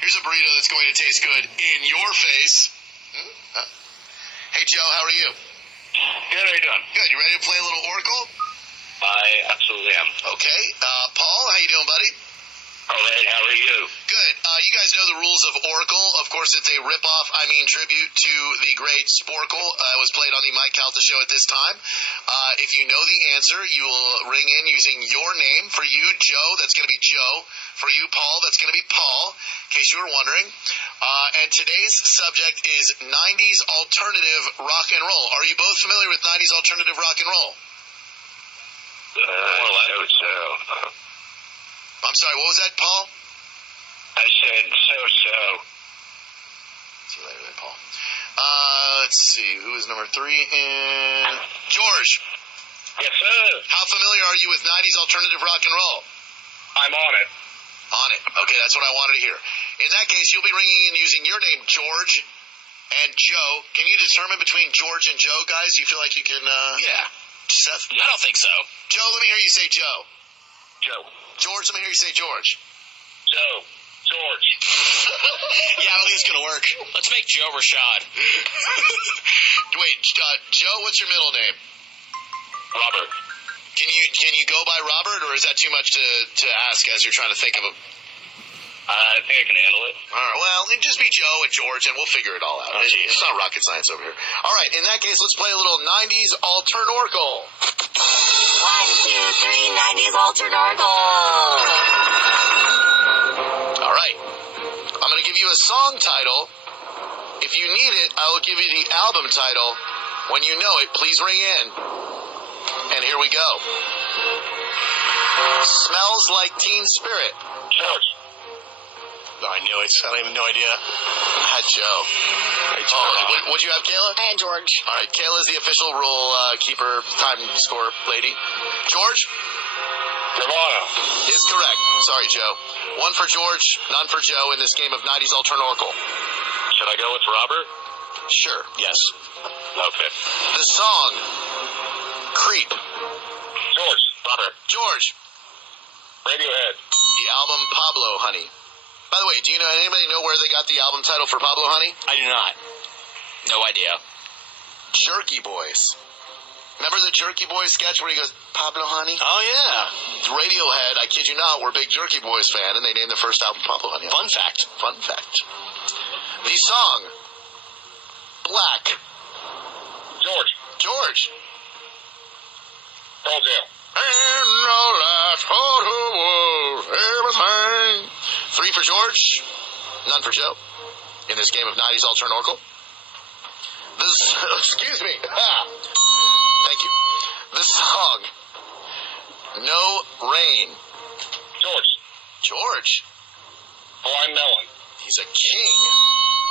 Here's a burrito that's going to taste good in your face. Hey, Joe, how are you? Good, how you doing? Good. You ready to play a little Oracle? I absolutely am. Okay. Paul, how you doing, buddy? All right, how are you? Good. You guys know the rules of Oracle. Of course, it's a rip-off, tribute to the great Sporkle. It was played on the Mike Calta show at this time. If you know the answer, you will ring in using your name. For you, Joe, that's going to be Joe. For you, Paul, that's going to be Paul, in case you were wondering. And today's subject is 90s alternative rock and roll. Are you both familiar with 90s alternative rock and roll? So. I'm sorry, what was that, Paul? I said so. See you later, Paul. Let's see, who is number 3 in... George. Yes, sir. How familiar are you with 90s alternative rock and roll? I'm on it. On it. Okay, that's what I wanted to hear. In that case, you'll be ringing in using your name, George, and Joe. Can you determine between George and Joe, guys? Do you feel like you can... Yeah. Seth? I don't think so. Joe, let me hear you say Joe. Joe. George, let me hear you say George. Joe. George. Yeah, I don't think it's going to work. Let's make Joe Rashad. Wait, Joe, what's your middle name? Robert. Can you go by Robert, or is that too much to ask as you're trying to think of a... I think I can handle it. All right, well, it'd just be Joe and George, and we'll figure it all out. Oh, it's not rocket science over here. All right, in that case, let's play a little 90s altern Oracle. 1, 2, 3, 90s altern Oracle. All right. I'm going to give you a song title. If you need it, I will give you the album title. When you know it, please ring in. And here we go. Smells Like Teen Spirit. George. Oh, I knew it. I have no idea. I had Joe. Hey, Joe. What'd you have, Kayla? And George. All right, Kayla's the official rule keeper, time score lady. George? Nirvana. Is correct. Sorry, Joe. 1 for George, none for Joe in this game of 90s altern Oracle. Should I go with Robert? Sure. Yes. Okay. The song, Creep. George. Robert. George. Radiohead. The album Pablo Honey. By the way, do you know anybody know where they got the album title for Pablo Honey? I do not. No idea. Jerky Boys. Remember the Jerky Boys sketch where he goes, Pablo Honey? Oh, yeah. Radiohead, I kid you not, were a big Jerky Boys fan, and they named the first album Pablo Honey. Fun fact. Fun fact. The song, Black. George. George. Pearl Jam. And all that's all the world, everything. 3 for George, none for Joe. In this game of 90s altern Oracle. Excuse me. Thank you. The song, No Rain. George. George. Blind Melon. He's a king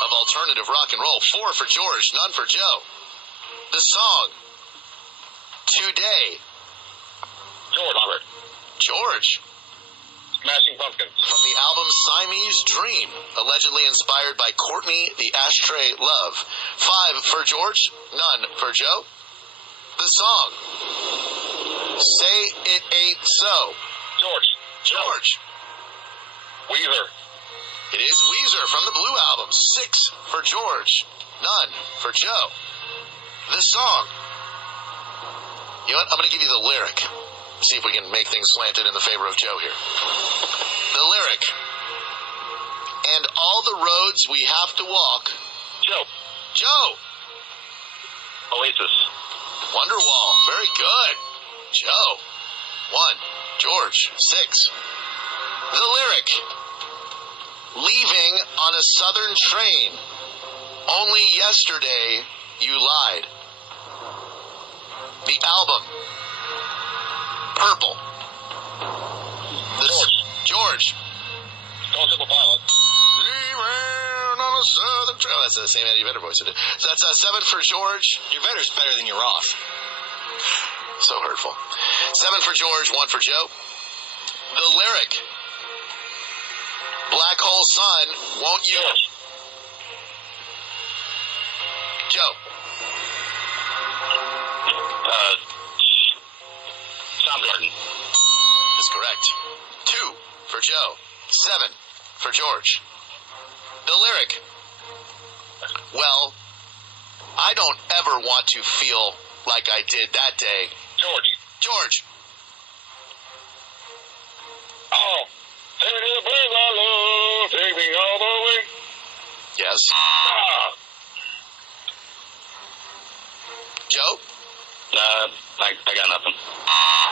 of alternative rock and roll. 4 for George, none for Joe. The song, Today. George. Robert. George. Smashing Pumpkins. From the album Siamese Dream, allegedly inspired by Courtney the Ashtray Love. 5 for George, none for Joe. The song, Say It Ain't So. George. George. Weezer. It is Weezer from the Blue Album. 6 for George, none for Joe. The song, you know what? I'm going to give you the lyric. See if we can make things slanted in the favor of Joe here. The lyric, and all the roads we have to walk. Joe. Joe. Oasis. Wonderwall. Very good. Joe. 1. George. 6. The lyric, leaving on a southern train. Only yesterday you lied. The album, Purple. George. Stone Temple Pilots. Leaving on a southern train. Oh, that's the same Eddie Vedder voice. So that's 7 for George. Your Vedder's better than your Roth. So hurtful. 7 for George, 1 for Joe. The lyric, Black Hole Sun, won't you? George. Joe. Soundgarden. Is correct. 2 for Joe. 7 for George. The lyric. Well, I don't ever want to feel like I did that day. George. George. Oh. Take me to the place I love. Take me all the way. Yes. Ah. Joe? I got nothing.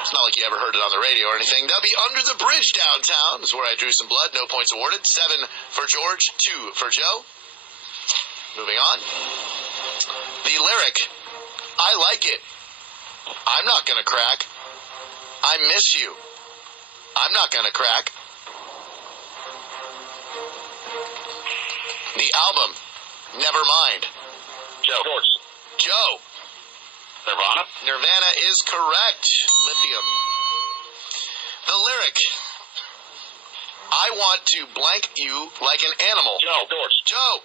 It's not like you ever heard it on the radio or anything. That'll be Under the Bridge Downtown. Is where I drew some blood. No points awarded. 7 for George, 2 for Joe. Moving on. The lyric. I like it. I'm not gonna crack. I miss you. I'm not gonna crack. The album. Never mind. Joe. George. Joe. Nirvana? Nirvana is correct. Lithium. The lyric. I want to blank you like an animal. Joe. George. Joe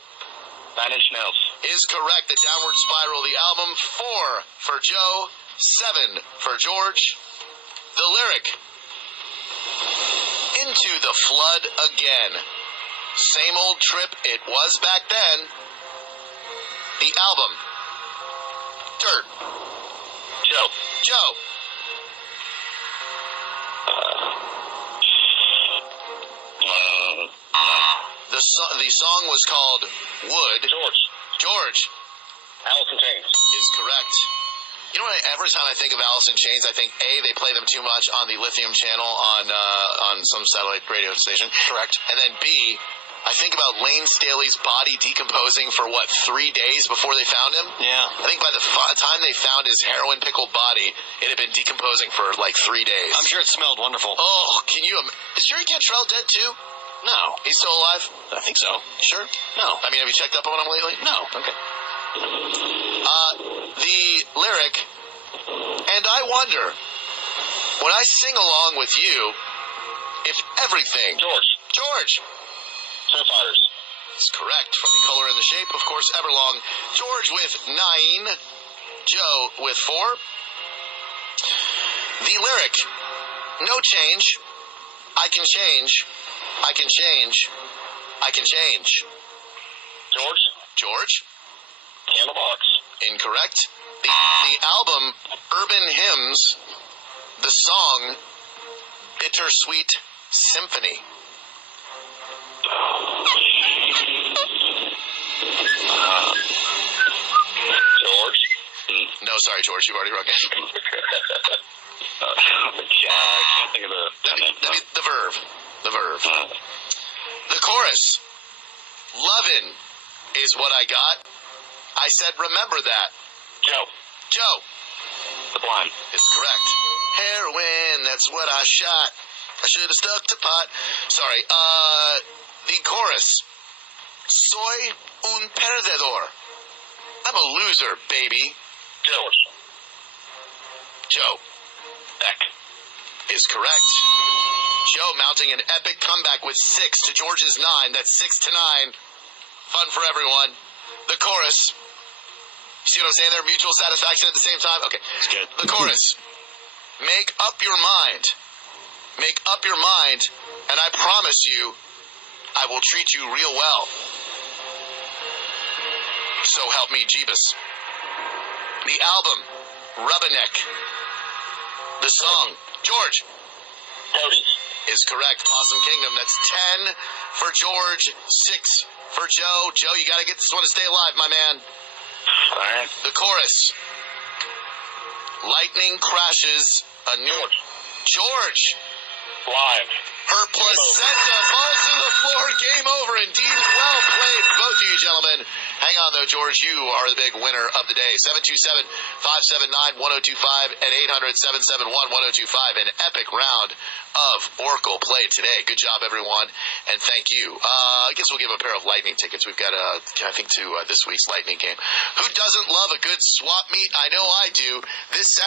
9 Inch Nails. is correct. The Downward Spiral, the album. 4 for Joe. 7 for George. The lyric. Into the flood again. Same old trip it was back then. The album. Dirt. Joe. Joe. The song was called Wood. George. George Alice in Chains. is correct. You know what? Every time I think of Alice in Chains, I think A, they play them too much on the Lithium channel on some satellite radio station. Correct. And then B, I think about Lane Staley's body decomposing for 3 days before they found him? Yeah. I think by the time they found his heroin pickled body, it had been decomposing for 3 days. I'm sure it smelled wonderful. Oh, can you? Is Jerry Cantrell dead too? No. He's still alive? I think so. You sure? No. I mean, have you checked up on him lately? No. Okay. The lyric, and I wonder, when I sing along with you, if everything... George. Foo Fighters. That's correct. From the color and the shape, of course, Everlong. George with 9. Joe with 4. The lyric, no change. I can change. I can change. I can change. George. George? Candlebox. Incorrect. The album, Urban Hymns. The song, Bittersweet Symphony. George. No, sorry, George. You've already rung it. I can't think of The verb. The verb. The chorus. Lovin' is what I got. I said, remember that. Joe. Joe The Blind. is correct. Heroin, that's what I shot. I should have stuck to pot. Sorry. The chorus. Soy un perdedor. I'm a loser, baby. George. Joe Beck. is correct. Joe mounting an epic comeback with 6 to George's 9. That's 6 to 9. Fun for everyone. The chorus. You see what I'm saying there? Mutual satisfaction at the same time? Okay. It's good. The chorus. Make up your mind. Make up your mind, and I promise you, I will treat you real well. So help me, Jeebus. The album, Rubberneck. The song, George, Toadies. is correct. Possum Kingdom. That's 10 for George, 6 for Joe. Joe, you got to get this one to stay alive, my man. All right. The chorus. Lightning crashes a new... George. Live. Her placenta falls to the floor. Game over. Indeed. Well played, both of you gentlemen. Hang on, though, George. You are the big winner of the day. 727-579-1025 and 800-771-1025. An epic round of Oracle played today. Good job, everyone, and thank you. I guess we'll give a pair of Lightning tickets. We've got, I think, to this week's Lightning game. Who doesn't love a good swap meet? I know I do. This Saturday.